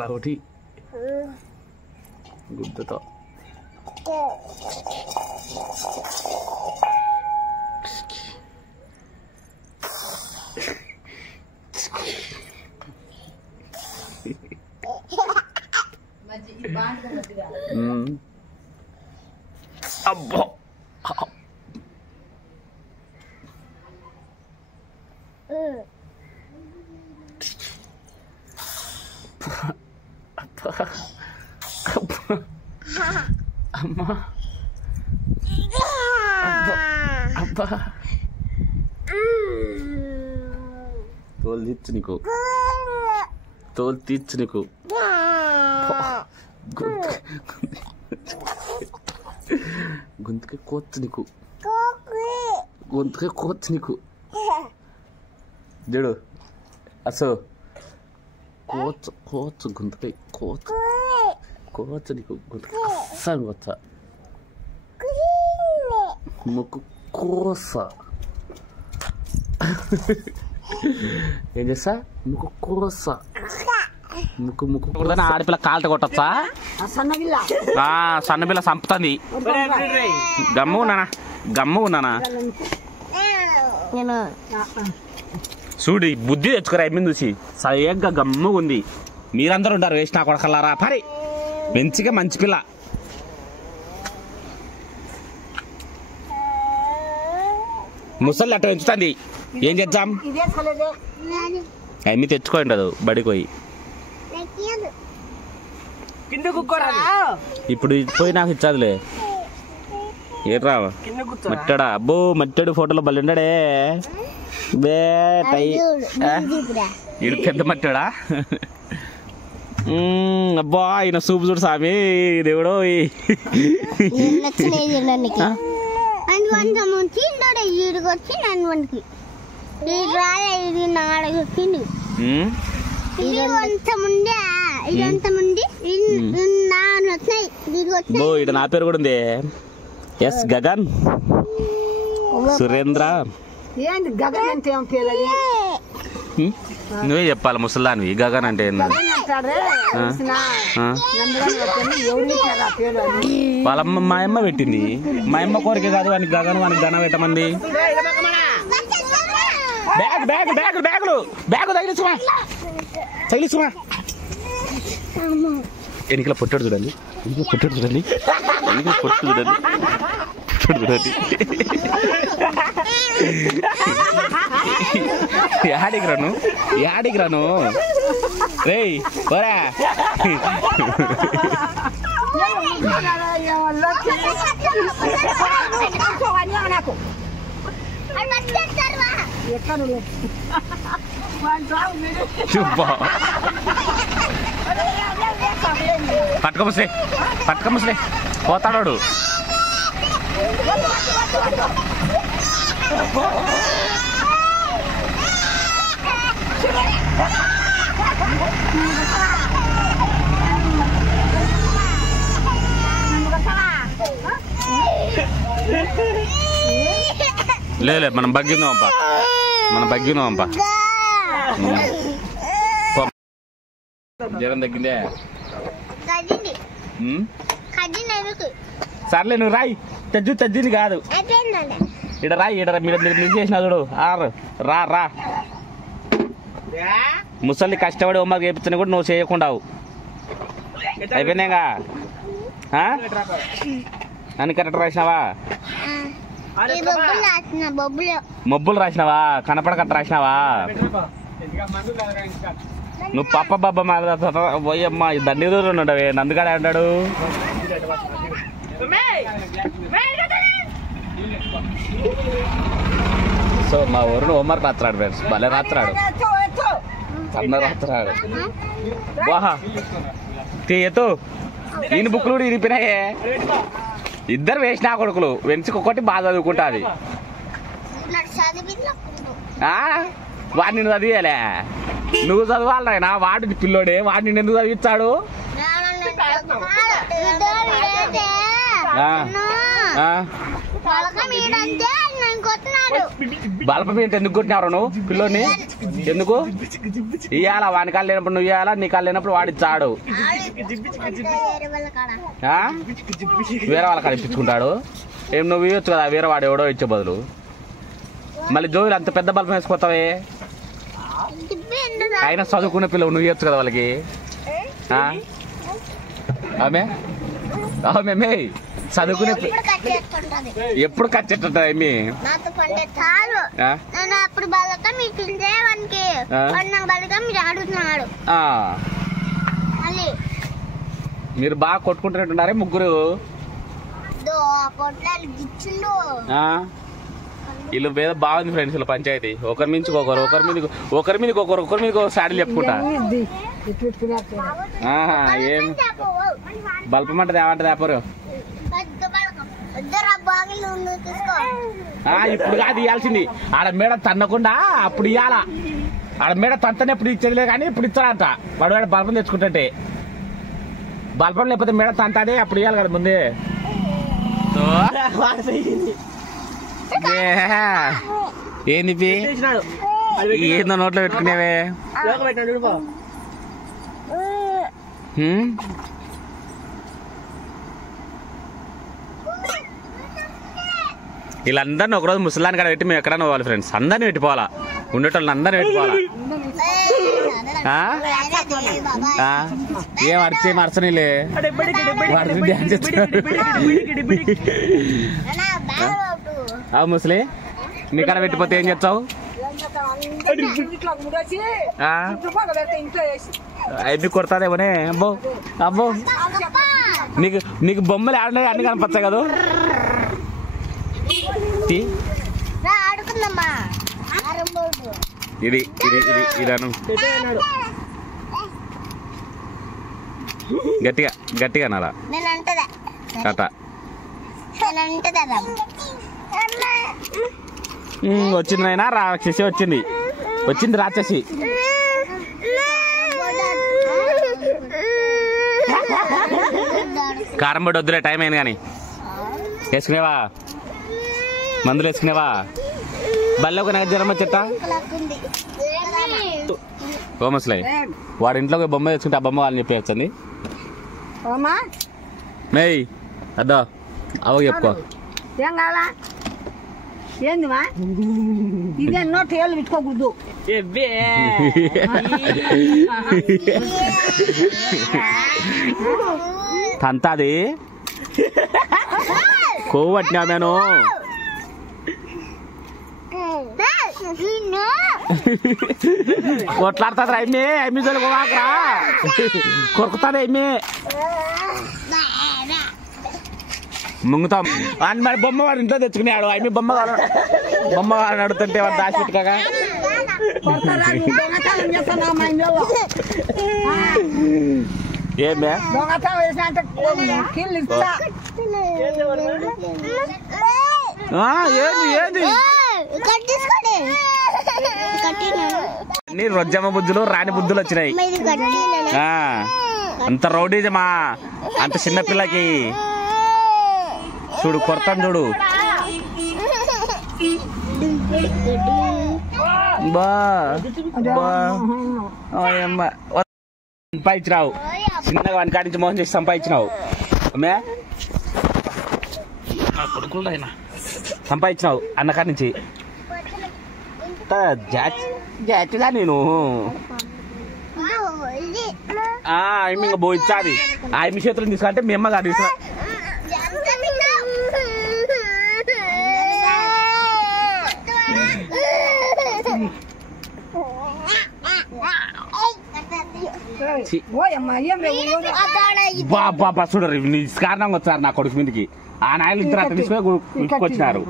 rowdy గుడ్డతో అబ్బో అమ్మా అబ్బా తోలు తీర్చు నీకు తోలు తీర్చు నీకు గొంతుకే కోచ్చు నీకు గొంతుకే కోచ్చు నీకు చూడు అసలు కోచ్చు కోచ్చు గొంతుకే కోచ్చు కోచ్చు నీకు గొంతుకే అస్సలు కోచ్చ ముక్కు కోస ఏం చేస్తా ముక్కు కోస ముక్కు ముక్కు ఆడపిల్ల కాళ్ళ కొట్టచ్చా సన్నపిల్ల చంపుతుంది గమ్ము ఉన్నానా గమ్ము ఉన్నానా చూడు బుద్ధి తెచ్చుకోరా అయిపోయింది చూసి సరిగ్గా గమ్ముగా ఉంది మీరందరూ ఉంటారు వేసిన కొడకల్లారా పరి మంచిగా మంచి పిల్ల ముసలి అట్ట పెంచుతుంది ఏం చేద్దాం అన్ని తెచ్చుకో ఉండదు బడికి పోయి ఇప్పుడు పోయి నాకు ఇచ్చాదులే ఏట్రా మట్టాడా అబ్బో మట్టాడు ఫోటోలో బలి ఉండడే ఈడు పెద్ద మట్టాడా అబ్బా ఈయన సూపు చూడు సామి దేవుడు ఇటు నా పేరు కూడా ఉంది ఎస్ గగన్ సురేంద్ర నువ్వే చెప్పాలి ముసలానివి గగన్ అంటే వాళ్ళమ్మ మా అమ్మ పెట్టింది మా అమ్మ కోరిక కాదు వానికి గగన్ వానికి గన పెట్టమంది బ్యాగ్ బ్యాగ్ బ్యాగ్ బ్యాగులు బ్యాగు తగిలించుమా తగిలించుమా ఎన్నికల పొట్టాడు చూడండి ఎన్నికల పొట్టాడు చూడండి ఎన్నికల పొట్టు చూడండి చూడండి యాడికి రాను రేయ్ పోరా పట్టుక ముసలే పోతాడు లే మనం బగ్గిందాంపా జ్వరం తగ్గిందే సర్లే నువ్వు రాయి తజ్జింది కాదు ఇడ రాయి మీరు చేసిన చూడు రా ముసలి కష్టపడి హోంవర్క్ చేయించిన కూడా నువ్వు చేయకుండావు అయిపోయినాగా అని కరెక్ట్ రాసినావా మబ్బులు రాసినావా కనపడకట్ట రాసినావా నువ్వు పప్ప బాబా పోయమ్మ దండి దూరం ఉండవే నందుగాడే అంటాడు సో మా ఊరిని హోంవర్క్ రాత్రాడు ఫ్రెండ్స్ భలే రాత్రాడు అన్న రాత్రాడు వాహా తీయతో ఈయన బుక్లు కూడా ఇరిపినాయే ఇద్దరు వేసినా కొడుకులు వెంచుకొకటి బాగా చదువుకుంటుంది వాడిని చదివేలే నువ్వు చదవాలరా వాడి పిల్లోడే వాడిని ఎందుకు చదివిస్తాడు బలపం ఏంటి ఎందుకు కొట్టినావు నువ్వు పిల్లోని ఎందుకు ఇయ్యాలా వాని కాళ్ళు లేనప్పుడు నువ్వు ఇయ్యాలా నీ కాళ్ళు లేనప్పుడు వాడి చాడు వేరే వాళ్ళ కాడ ఇప్పించుకుంటాడు ఏం నువ్వు ఇవ్వచ్చు కదా వేరే వాడు ఎవడో ఇచ్చే బదులు మళ్ళీ జోలు అంత పెద్ద బల్పం వేసుకొస్తావే అయినా చదువుకునే పిల్లలు నువ్వు ఇవ్వచ్చు కదా వాళ్ళకి ఆమె ఆమె చదువుకునే ఎప్పుడు కచ్చేట ఏమి మీరు బాగా కొట్టుకుంటున్నట్టున్నారే ముగ్గురు వీళ్ళు వేద బాగుంది ఫ్రెండ్స్ వీళ్ళ పంచాయతీ ఒకరి మించి ఒకరి మీద ఒకరు సాడీలు చెప్పుకుంటా ఏం బల్పం అంటే ఏమంటది వ్యాపారం ఇప్పుడు కాదు ఇవ్వాల్సింది ఆడ మేడ తన్నకుండా అప్పుడు ఇవ్వాలా ఆడ మేడ తంతనే ఎప్పుడు ఇచ్చేదిలే కానీ ఇప్పుడు ఇస్తాడంట వాడు వాడు బల్పం తెచ్చుకుంటే బల్పం లేకపోతే మేడ తంతాడే అప్పుడు ఇవ్వాలి కదా ముందే ఏంది ఏందో నోట్లో పెట్టుకునేవే వీళ్ళందరినీ ఒకరోజు ముసలాన్ని కాడ పెట్టి మేము ఎక్కడ పోవాలి ఫ్రెండ్స్ అందరినీ పెట్టిపోవాలా ఉండేటోళ్ళని అందరినీ పెట్టిపోవాలా ఏం అడిచే మరచనీలే ముసలి నీ కాడ పెట్టిపోతే ఏం చేస్తావు అవి కొడతాదేమోనే అబ్బో అబ్బో నీకు బొమ్మలు ఆడ అన్ని కనపచ్చా కదా ఇది ఇదాను గట్టిగా అనాలా కథ వచ్చింది అయినా రాక్షసి వచ్చింది రాక్షసి కారం పొడి వద్దులే టైం అయింది కానీ వేసుకునేవా మందులు వేసుకునేవా బల్ల ఒక నెల జ్వరం వచ్చేట ఓ ముసలే వాడి ఇంట్లో బొమ్మ తెచ్చుకుంటే ఆ బొమ్మ వాళ్ళని చెప్పేస్తుంది మేయ్ అద్దా అవ చెప్పుకో ఏం కావాలా ఏందిమా ఇదే నోట్ ఏళ్ళు పెట్టుకోకూడదు తంతాది కొవ్వు పట్టినా నేను కొట్లాడుతుంది అమ్మి చదువుకోవాకరా కొరుకుతుంది అమ్మి ముంగుతాం అని మరి బొమ్మ వాడు ఇంట్లో తెచ్చుకున్నాడు అమ్మి బొమ్మ వాడిని అడుగుతుంటే వాడు దాచి పెట్టుకోగా ఏమే ఏంది అన్ని రొజ్జమ్మ బుద్ధులు రాణి బుద్ధులు వచ్చినాయి అంత రౌడీజమా అంత చిన్న పిల్లకి చూడు కొడతాను చూడు సంపాదించినావు చిన్నగా వాని కాడించి మోసం చేసి సంపాదించినావు అమ్మే కొడుకులు అయినా సంపాదించినావు అన్న కాడి నుంచి జాతిలా నేను ఇంకా పోయిచ్చాది ఆమె చేతులను తీసుకుంటే మీ అమ్మ గారు తీసుకురా బాబా చూడరు నీ కారణంగా వచ్చారు నా కొడుకు మీదకి ఆ నాయలు ఇద్దరు అట్లా తీసుకొని వచ్చినారు